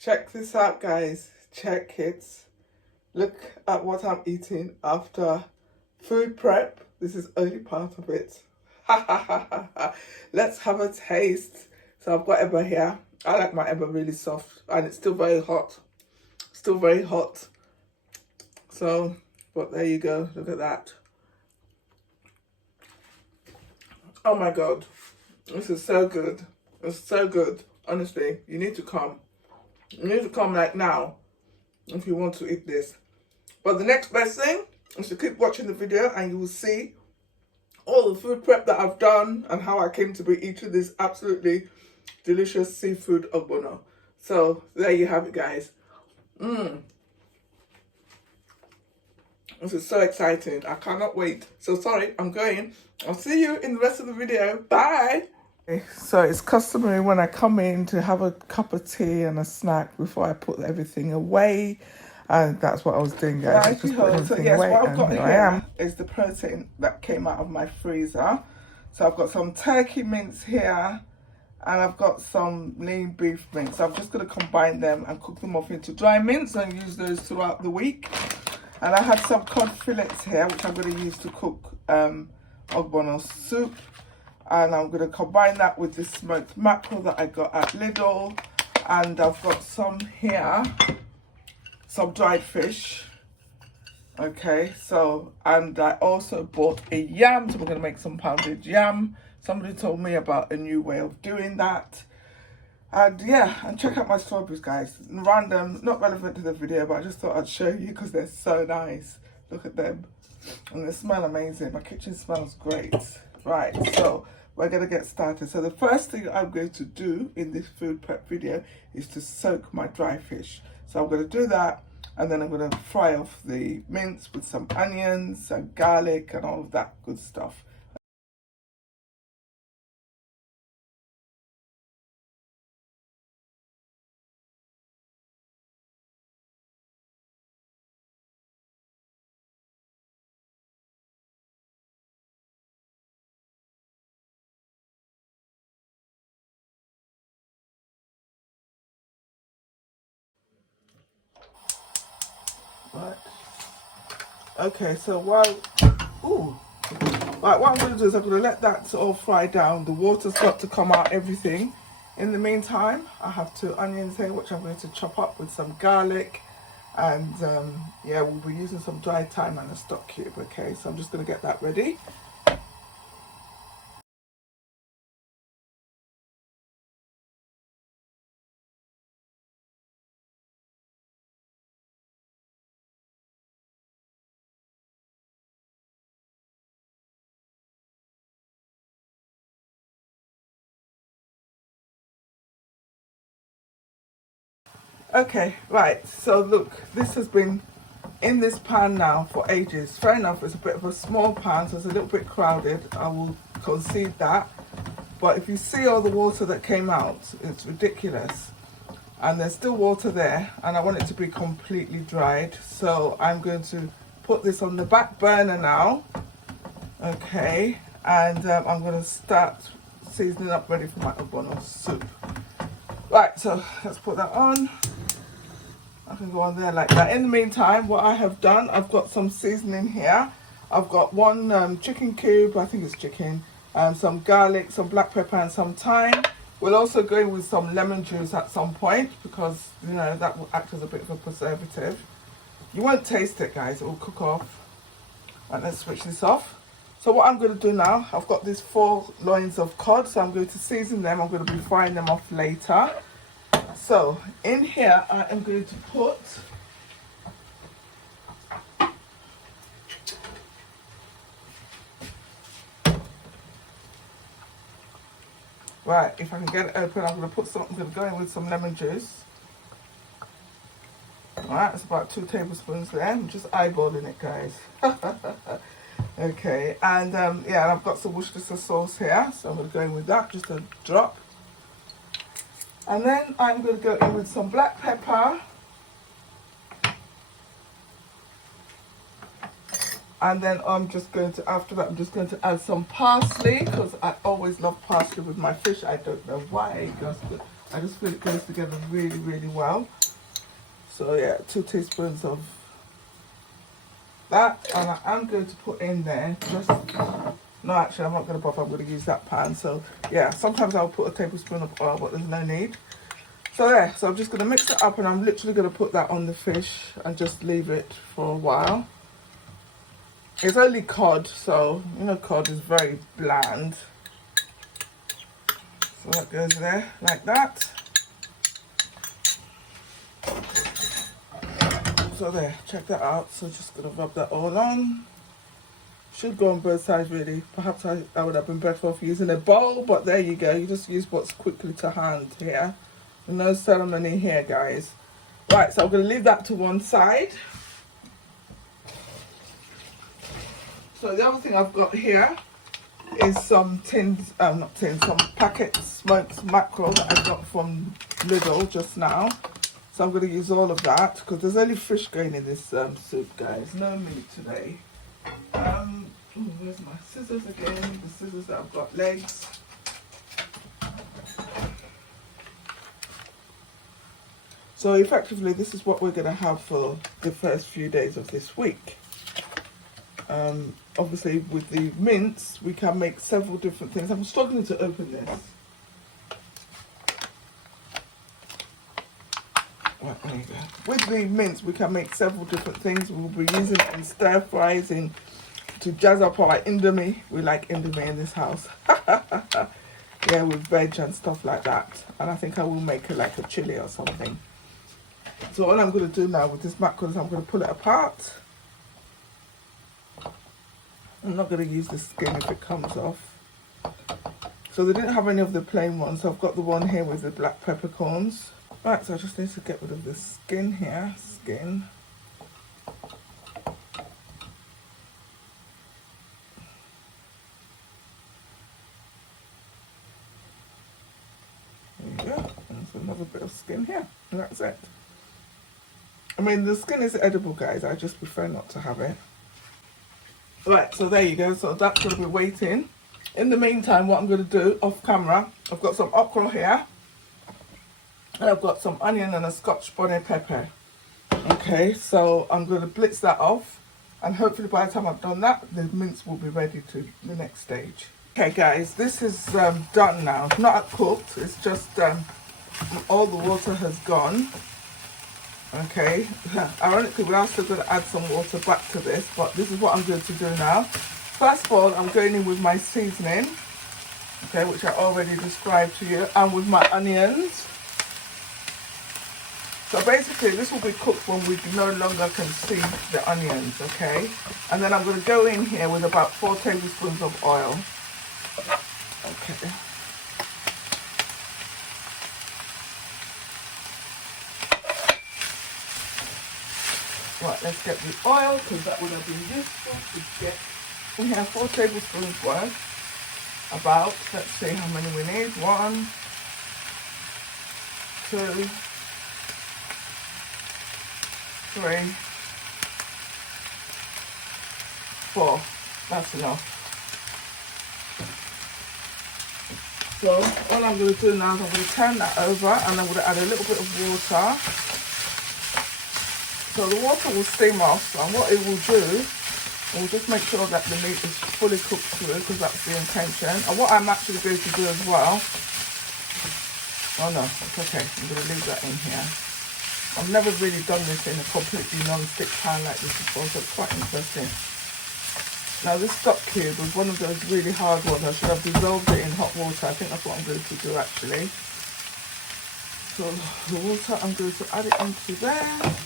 Check this out, guys. Check it. Look at what I'm eating after food prep. This is only part of it. Let's have a taste. So I've got Eba here. I like my Eba really soft and it's still very hot. Still very hot. So, but there you go. Look at that. Oh my God. This is so good. It's so good. Honestly, you need to come. You need to come like now if you want to eat this. But the next best thing is to keep watching the video and you will see all the food prep that I've done and how I came to be eating this absolutely delicious seafood ogbono. So there you have it, guys. This is so exciting. I cannot wait. So sorry, I'm going. I'll see you in the rest of the video. Bye. So it's customary when I come in to have a cup of tea and a snack before I put everything away. And that's what I was doing, guys. Just put everything away. What I've got here is the protein that came out of my freezer. So I've got some turkey mince here and I've got some lean beef mince. So I'm just going to combine them and cook them off into dry mince and use those throughout the week. And I had some cod fillets here, which I'm going to use to cook ogbono soup. And I'm going to combine that with the smoked mackerel that I got at Lidl. And I've got some here, some dried fish. Okay, so, and I also bought a yam, so we're going to make some pounded yam. Somebody told me about a new way of doing that. And yeah, and check out my strawberries, guys. Random, not relevant to the video, but I just thought I'd show you because they're so nice. Look at them. And they smell amazing. My kitchen smells great. Right, so we're going to get started. So the first thing I'm going to do in this food prep video is to soak my dry fish. So I'm going to do that and then I'm going to fry off the mince with some onions and garlic and all of that good stuff. Right. Okay, so while, right, what I'm going to do is I'm going to let that all fry down. The water's got to come out, everything. In the meantime, I have 2 onions here, which I'm going to chop up with some garlic. And yeah, we'll be using some dried thyme and a stock cube, okay? So I'm just going to get that ready. Okay, right, so look, this has been in this pan now for ages. Fair enough, it's a bit of a small pan, so it's a little bit crowded. I will concede that. But if you see all the water that came out, it's ridiculous. And there's still water there, and I want it to be completely dried. So I'm going to put this on the back burner now. Okay, and I'm going to start seasoning up ready for my ogbono soup. Right, so let's put that on. I can go on there like that. In the meantime, what I have done, I've got some seasoning here. I've got 1 chicken cube, I think it's chicken, some garlic, some black pepper and some thyme. We'll also go in with some lemon juice at some point because, you know, that will act as a bit of a preservative. You won't taste it, guys, it will cook off. Right, let's switch this off. So what I'm going to do now, I've got these 4 loins of cod, so I'm going to season them. I'm going to be frying them off later. So in here I am going to put right, if I can get it open, I'm going to put some, I'm going to go in with some lemon juice. Alright, it's about 2 tablespoons there. I'm just eyeballing it, guys. Okay, and yeah, I've got some Worcestershire sauce here, so I'm going to go in with that, just a drop. And then I'm going to go in with some black pepper. And then I'm just going to, after that, I'm just going to add some parsley because I always love parsley with my fish. I don't know why, just I just feel it goes together really, really well. So yeah, 2 teaspoons of that, and I'm going to put in there just, no actually I'm not going to bother, I'm going to use that pan. So yeah, sometimes I'll put a tablespoon of oil, but there's no need. So yeah, so I'm just going to mix it up, and I'm literally going to put that on the fish and just leave it for a while. It's only cod, so you know cod is very bland. So that goes there like that. So there, check that out. So just gonna rub that all on. Should go on both sides really. Perhaps I would have been better off using a bowl, but there you go. You just use what's quickly to hand here. No ceremony here, guys. Right, so I'm gonna leave that to one side. So the other thing I've got here is some some packet smoked mackerel that I got from Lidl just now. So I'm going to use all of that because there's only fish going in this soup, guys. No meat today. Where's my scissors again? The scissors that I've got legs. So effectively, this is what we're going to have for the first few days of this week. Obviously, with the mince, we can make several different things. I'm struggling to open this. Right, there you go. With the mince, we can make several different things. We'll be using it in stir fries, to jazz up our indomie. We like indomie in this house. Yeah, with veg and stuff like that. And I think I will make it like a chili or something. So all I'm going to do now with this mackerel is I'm going to pull it apart. I'm not going to use the skin if it comes off. So they didn't have any of the plain ones, so I've got the one here with the black peppercorns. Right, so I just need to get rid of the skin here. Skin. There you go. And there's another bit of skin here. And that's it. I mean, the skin is edible, guys. I just prefer not to have it. Right, so there you go. So that's going to be waiting. In the meantime, what I'm going to do off camera, I've got some okra here. And I've got some onion and a Scotch bonnet pepper. Okay, so I'm going to blitz that off. And hopefully by the time I've done that, the mince will be ready to the next stage. Okay, guys, this is done now. It's not cooked. It's just all the water has gone. Okay, ironically we are still going to add some water back to this, but this is what I'm going to do now. First of all, I'm going in with my seasoning, okay, which I already described to you, and with my onions. So basically this will be cooked when we no longer can see the onions, okay? And then I'm going to go in here with about 4 tablespoons of oil. Okay. Right, let's get the oil because that would have been useful to get in here 4 tablespoons worth. About, let's see how many we need. 1, 2, 3, 4. That's enough. So all I'm going to do now is I'm going to turn that over and I'm going to add a little bit of water. So the water will steam off, and what it will do, it will just make sure that the meat is fully cooked through, because that's the intention. And what I'm actually going to do as well, oh no, it's okay, I'm going to leave that in here. I've never really done this in a completely non-stick pan like this before, so it's quite interesting. Now this stock cube was one of those really hard ones. I should have dissolved it in hot water. I think that's what I'm going to do actually. So the water, I'm going to add it into there.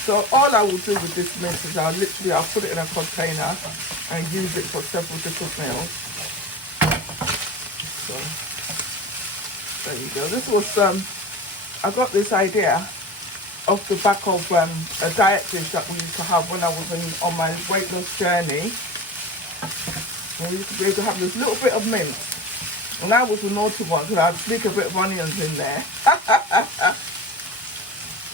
So all I will do with this mince is I'll put it in a container and use it for several different meals. So there you go. This was I got this idea off the back of a diet dish that we used to have when I was on my weight loss journey. And we used to be able to have this little bit of mince. And I was a naughty one because I'd sneak a bit of onions in there.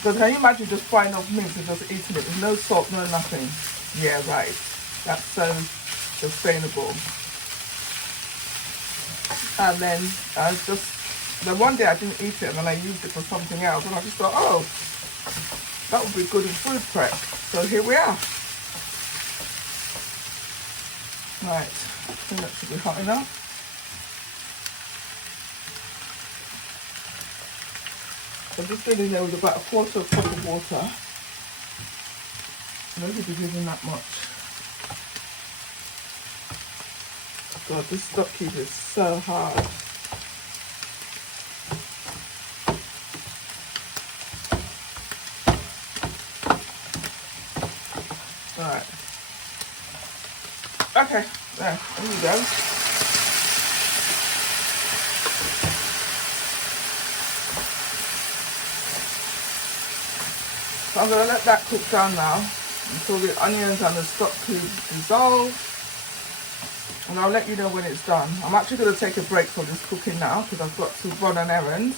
So can you imagine just frying off mince and just eating it with no salt, no nothing? Yeah, right. That's so sustainable. And then I just Then one day I didn't eat it and then I used it for something else and I just thought, oh, that would be good in food prep. So here we are. Right, I think that should be hot enough. So just filling there with about 1/4 cup of water. I don't think we're using that much. God, this stock cube is so hard. Alright. Okay, there you go. So I'm going to let that cook down now until the onions and the stock cube dissolve. And I'll let you know when it's done. I'm actually going to take a break from this cooking now because I've got to run an errand.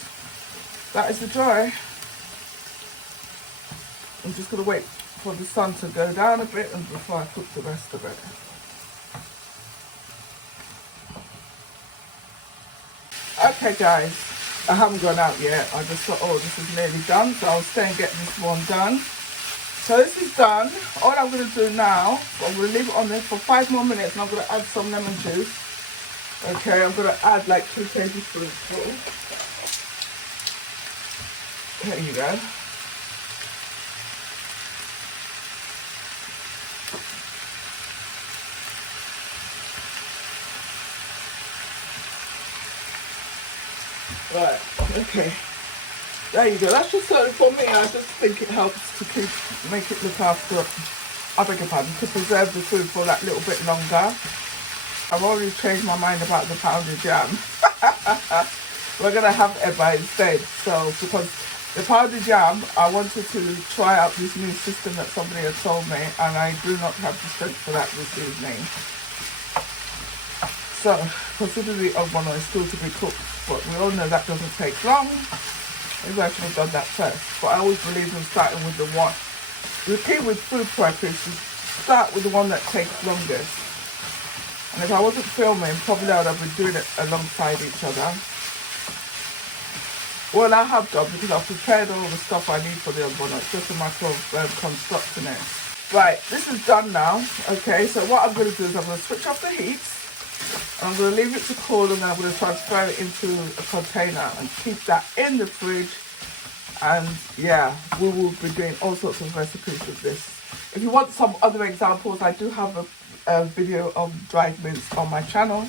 That is the joy. I'm just going to wait for the sun to go down a bit and before I cook the rest of it. Okay guys, I haven't gone out yet. I just thought, oh, this is nearly done, so I'll stay and get this one done. So this is done. All I'm going to do now, I'm going to leave it on there for 5 more minutes and I'm going to add some lemon juice. Okay, I'm going to add like 2 tablespoons full. There you go. Right, okay. There you go. That's just so for me. I just think it helps to make it look after. I beg your pardon, to preserve the food for that little bit longer. I've already changed my mind about the pounded jam. We're gonna have Eba instead. So because the pounded jam, I wanted to try out this new system that somebody had told me, and I do not have the strength for that this evening. So considering the ogbono is still to be cooked, but we all know that doesn't take long. Maybe I should have done that first. But I always believe in starting with the one. The key with food prep is to start with the one that takes longest. And if I wasn't filming, probably I would have been doing it alongside each other. Well, I have done because I've prepared all the stuff I need for the ogbono. It's just a matter of constructing it. Right, this is done now. Okay, so what I'm going to do is I'm going to switch off the heat. I'm going to leave it to cool and then I'm going to transfer it into a container and keep that in the fridge. And yeah, we will be doing all sorts of recipes with this. If you want some other examples, I do have a video of dried mince on my channel.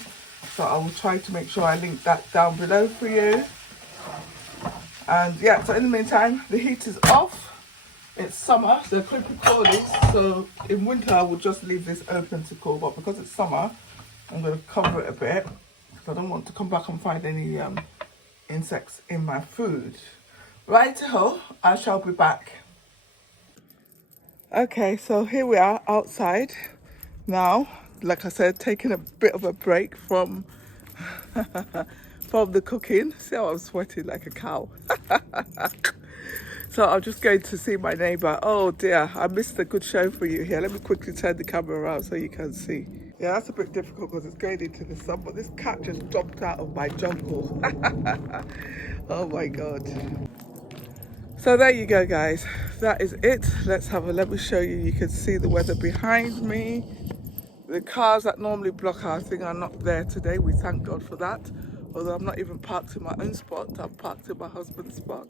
So I will try to make sure I link that down below for you. And yeah, so in the meantime, the heat is off. It's summer, they're creepy crawlies. So in winter, I will just leave this open to cool. But because it's summer, I'm going to cover it a bit because I don't want to come back and find any insects in my food. Righty-ho, I shall be back. Okay, so here we are outside now. Like I said, taking a bit of a break from from the cooking. See how I'm sweating like a cow. So I'm just going to see my neighbour. Oh dear, I missed a good show for you here. Let me quickly turn the camera around so you can see. Yeah, that's a bit difficult because it's going into the sun, but this cat just jumped out of my jungle. Oh my God. So there you go, guys. That is it. Let me show you. You can see the weather behind me. The cars that normally block our thing are not there today. We thank God for that. Although I'm not even parked in my own spot. I'm parked in my husband's spot.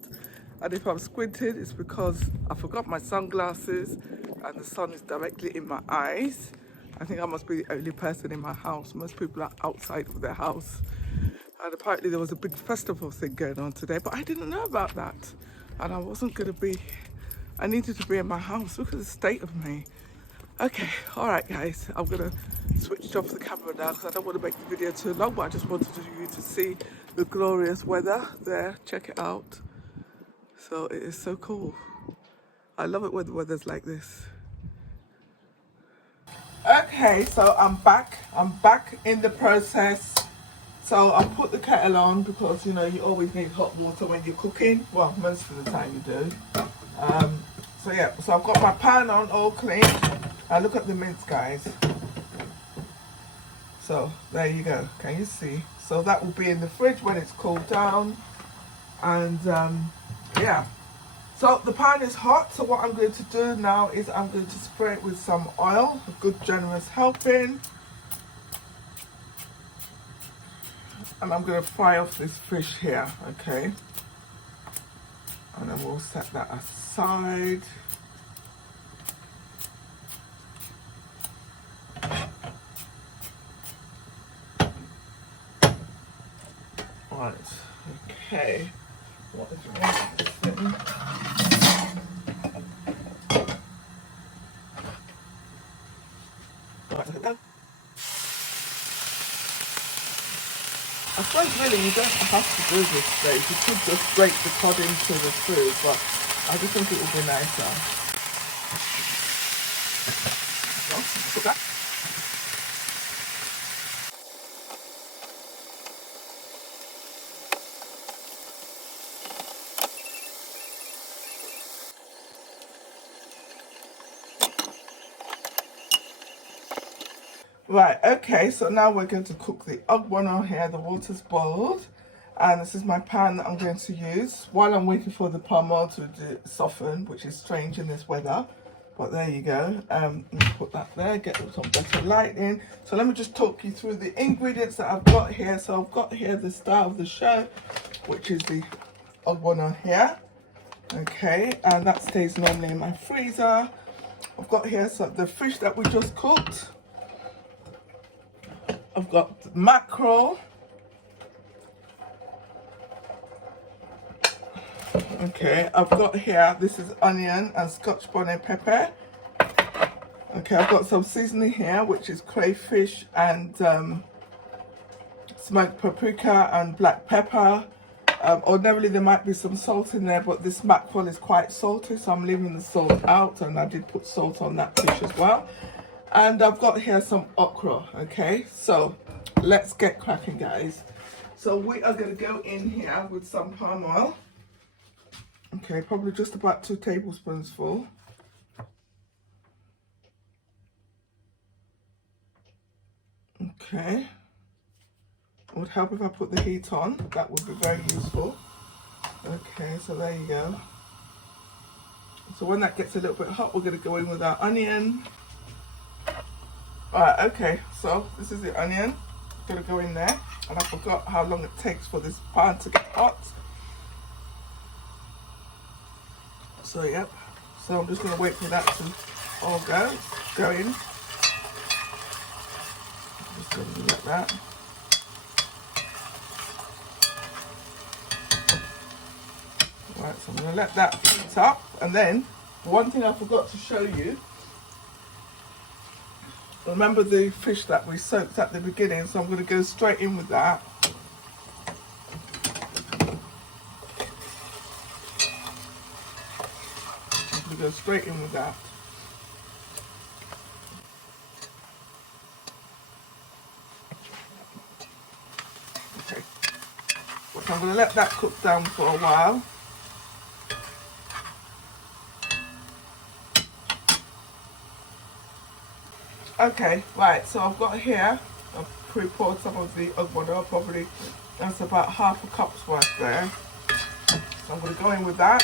And if I'm squinting, it's because I forgot my sunglasses and the sun is directly in my eyes. I think I must be the only person in my house. Most people are outside of their house. And apparently there was a big festival thing going on today, but I didn't know about that. And I wasn't going to be, I needed to be in my house. Look at the state of me. Okay, all right, guys. I'm going to switch off the camera now because I don't want to make the video too long, but I just wanted you to see the glorious weather there. Check it out. So it is so cool. I love it when the weather's like this. Okay, so I'm back in the process. So I put the kettle on because you know you always need hot water when you're cooking. Well, most of the time you do. So yeah, so I've got my pan on all clean. Now look at the mince, guys. So there you go. Can you see? So that will be in the fridge when it's cooled down. And yeah, so the pan is hot, so what I'm going to do now is I'm going to spray it with some oil, a good generous helping, and I'm going to fry off this fish here, okay, and then we'll set that aside. Right, okay, what is wrong with this thing? Right, look at that. I suppose really you don't have to do this stage. You could just break the cod into the food, but I just think it would be nicer. So, put that. Right, okay, so now we're going to cook the ogbono here. The water's boiled, and this is my pan that I'm going to use while I'm waiting for the palm oil to soften, which is strange in this weather, but there you go. Let me put that there, get some better light in. So let me just talk you through the ingredients that I've got here. So I've got here the star of the show, which is the ogbono here, okay, and that stays normally in my freezer. I've got here the fish that we just cooked. I've got mackerel, okay, I've got here, this is onion and scotch bonnet pepper, okay, I've got some seasoning here, which is crayfish and smoked paprika and black pepper. Ordinarily there might be some salt in there, but this mackerel is quite salty, so I'm leaving the salt out, and I did put salt on that fish as well. And I've got here some okra, okay? So let's get cracking, guys. So we are going to go in here with some palm oil. Okay, probably just about 2 tablespoons full. Okay. It would help if I put the heat on. That would be very useful. Okay, so there you go. So when that gets a little bit hot, we're going to go in with our onion. Alright, okay, so this is the onion. Gonna go in there, and I forgot how long it takes for this pan to get hot. So yep, so I'm just gonna wait for that to all go in. Just gonna do like that. Right, so I'm gonna let that heat up, and then one thing I forgot to show you. Remember the fish that we soaked at the beginning, so I'm going to go straight in with that. I'm going to go straight in with that. Okay. So I'm going to let that cook down for a while. Okay, right, so I've got here, I've pre-poured some of the ogbono, probably that's about half a cup's worth there. So I'm going to go in with that.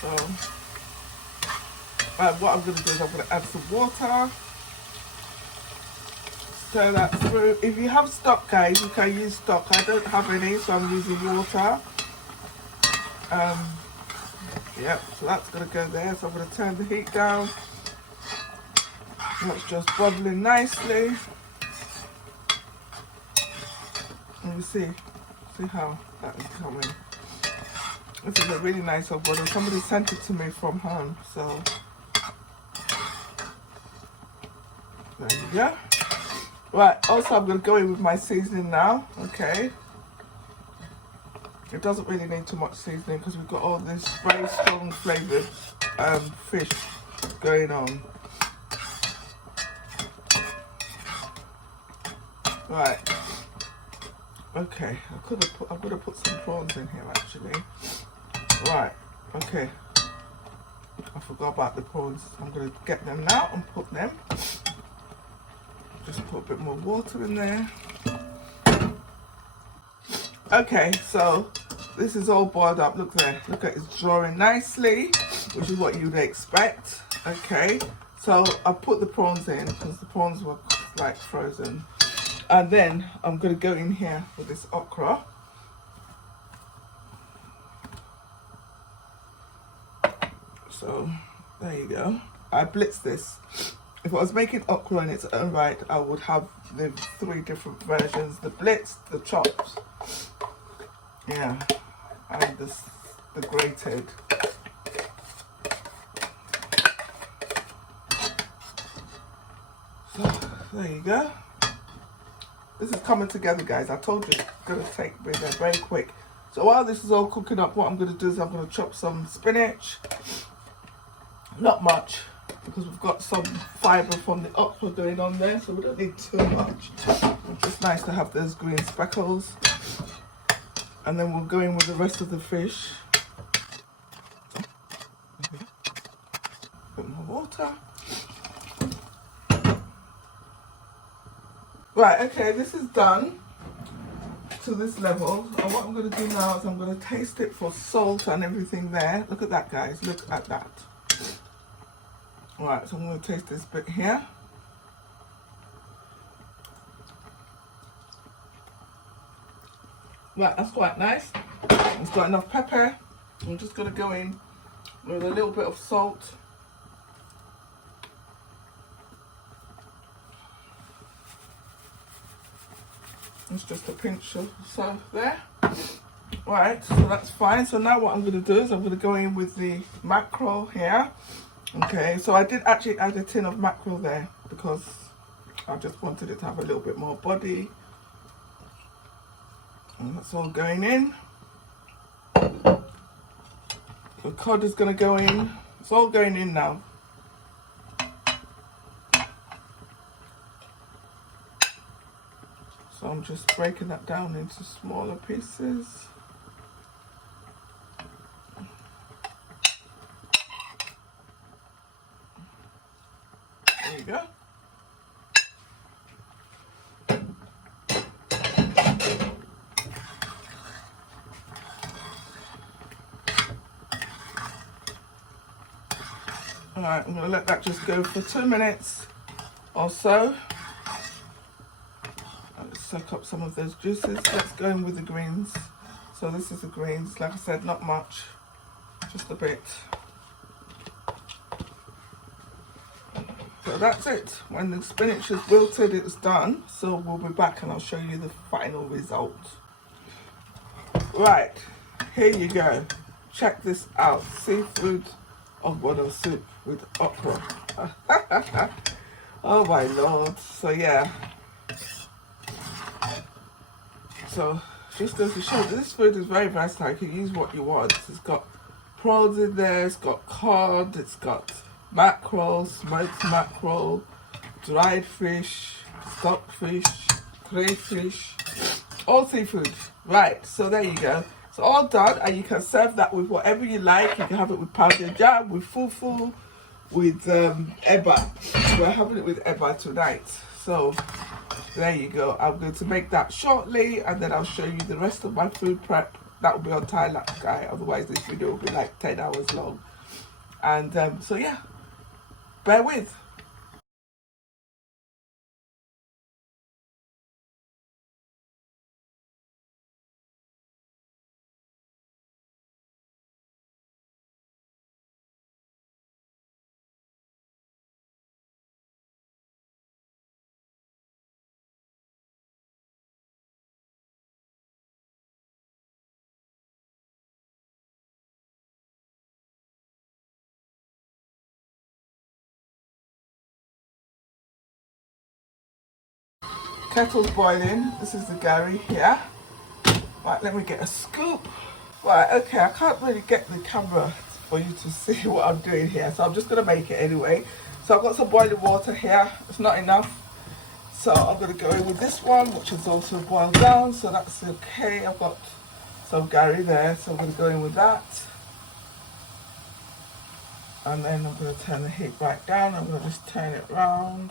So what I'm going to do is I'm going to add some water. Stir that through. If you have stock, guys, you can use stock. I don't have any, so I'm using water. Yep, so that's going to go there. So I'm going to turn the heat down. That's just bubbling nicely. And you see how that is coming. This is a really nice ogbono. Somebody sent it to me from home, so there you go. Right, also I'm going to go in with my seasoning now, okay. It doesn't really need too much seasoning because we've got all this very strong flavoured fish going on. Right, okay, I'm going to put some prawns in here actually. Right, okay. I forgot about the prawns. I'm going to get them now and put them. Just put a bit more water in there. Okay, so this is all boiled up. Look there. Look at it's drawing nicely, which is what you'd expect. Okay, so I put the prawns in because the prawns were like frozen. And then I'm going to go in here with this okra. So there you go. I blitzed this. If I was making okra in its own right, I would have the 3 different versions: the blitzed, the chopped, yeah, and the grated. So there you go. This is coming together, guys. I told you it's gonna take me there very quick. So while this is all cooking up, what I'm gonna do is I'm gonna chop some spinach. Not much, because we've got some fibre from the okra going on there, so we don't need too much. It's just nice to have those green speckles. And then we'll go in with the rest of the fish. Put more water. Right, okay, this is done to this level. And what I'm going to do now is I'm going to taste it for salt and everything there. Look at that, guys. Look at that. Right, so I'm going to taste this bit here. Right, that's quite nice. It's got enough pepper. I'm just going to go in with a little bit of salt. It's just a pinch of salt there. Right, so that's fine. So now what I'm going to do is I'm going to go in with the mackerel here. Okay, so I did actually add a tin of mackerel there because I just wanted it to have a little bit more body. And that's all going in. The cod is going to go in. It's all going in now. So I'm just breaking that down into smaller pieces. There you go. Alright, I'm going to let that just go for 2 minutes or so. I'll soak up some of those juices. Let's go in with the greens. So this is the greens. Like I said, not much, just a bit. So that's it. When the spinach is wilted, it's done. So we'll be back and I'll show you the final result. Right, here you go. Check this out. Seafood ogbono soup with okra. Oh my lord. So yeah. So just goes to show this food is very versatile. You can use what you want. It's got prawns in there, it's got cod, it's got mackerel, smoked mackerel, dried fish, stockfish, crayfish, all seafood. Right, so there you go. It's all done, and you can serve that with whatever you like. You can have it with pounded jam, with fufu, with eba. We're having it with eba tonight. So there you go. I'm going to make that shortly, and then I'll show you the rest of my food prep. That will be on time lapse, guy. Otherwise, this video will be like 10 hours long. And so yeah, bear with. Kettle's boiling. This is the Gary here. Right, let me get a scoop. Right, okay, I can't really get the camera for you to see what I'm doing here, so I'm just gonna make it anyway. So I've got some boiling water here. It's not enough, so I'm gonna go in with this one, which is also boiled down, so that's okay. I've got some Gary there, so I'm gonna go in with that. And then I'm going to turn the heat back down. I'm going to just turn it round.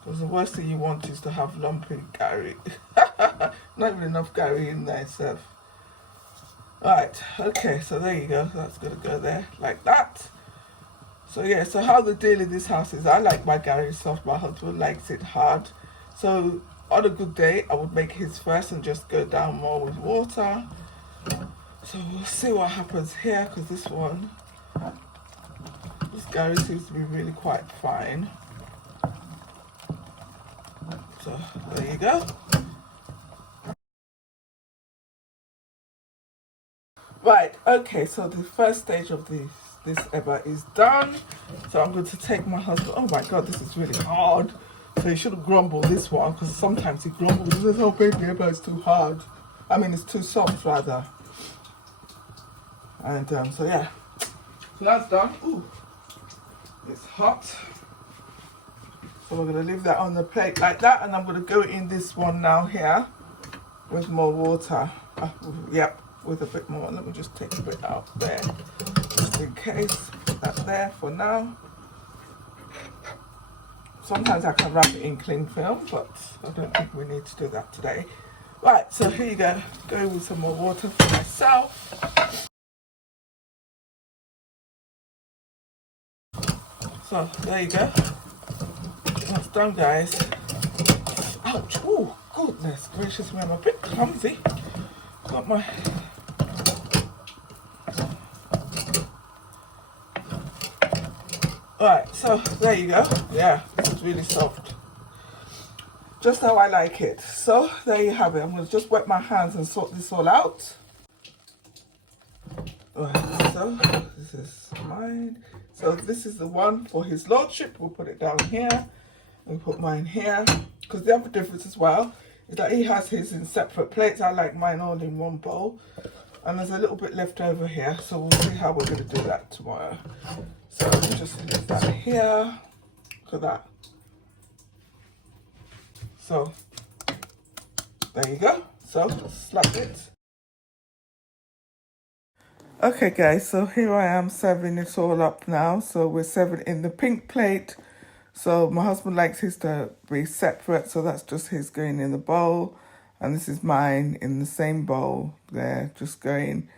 Because the worst thing you want is to have lumpy Gary. Not even enough Gary in there itself. Right, okay, so there you go. That's going to go there like that. So yeah, so how the deal in this house is, I like my Gary soft, my husband likes it hard. So on a good day, I would make his first and just go down more with water. So we'll see what happens here, because this Gary seems to be really quite fine. So there you go. Right, okay, so the first stage of this Eba is done. So I'm going to take my husband. Oh my god, this is really hard. So you shouldn't grumble this one, because sometimes he grumbles. He says, oh baby, Eba is too hard. I mean, it's too soft rather. And so yeah, so that's done. Ooh, it's hot. So we're going to leave that on the plate like that, and I'm going to go in this one now here with more water. Yep, with a bit more. Let me just take a bit out there, just in case. Put that there for now. Sometimes I can wrap it in cling film, but I don't think we need to do that today. Right, so here you go. Go with some more water for myself. So there you go. That's done, guys. Ouch! Oh goodness gracious me, I'm a bit clumsy. Got my right. So there you go. Yeah, this is really soft. Just how I like it. So there you have it. I'm going to just wet my hands and sort this all out. Right, so this is mine. So this is the one for his lordship. We'll put it down here. We'll put mine here. Because the other difference as well is that he has his in separate plates. I like mine all in one bowl. And there's a little bit left over here. So we'll see how we're going to do that tomorrow. So just leave that here. Look at that. So there you go. So slap it. Okay guys, so here I am serving it all up now. So we're serving in the pink plate. So my husband likes his to be separate, so that's just his going in the bowl. And this is mine in the same bowl there, just going.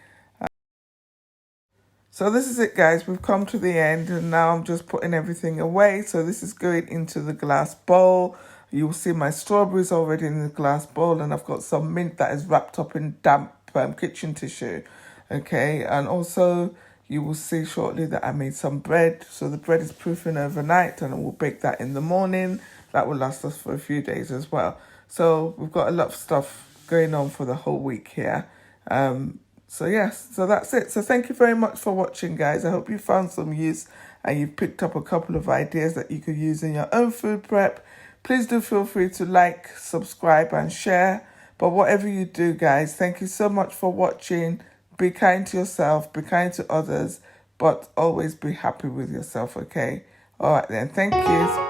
So this is it guys, we've come to the end and now I'm just putting everything away. So this is going into the glass bowl. You'll see my strawberries already in the glass bowl, and I've got some mint that is wrapped up in damp kitchen tissue. Okay, and also you will see shortly that I made some bread. So the bread is proofing overnight and we'll bake that in the morning. That will last us for a few days as well. So we've got a lot of stuff going on for the whole week here. So yes, so that's it. So thank you very much for watching guys. I hope you found some use and you've picked up a couple of ideas that you could use in your own food prep. Please do feel free to like, subscribe and share. But whatever you do guys, thank you so much for watching. Be kind to yourself, be kind to others, but always be happy with yourself, okay? All right then, thank you.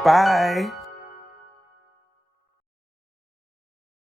Bye.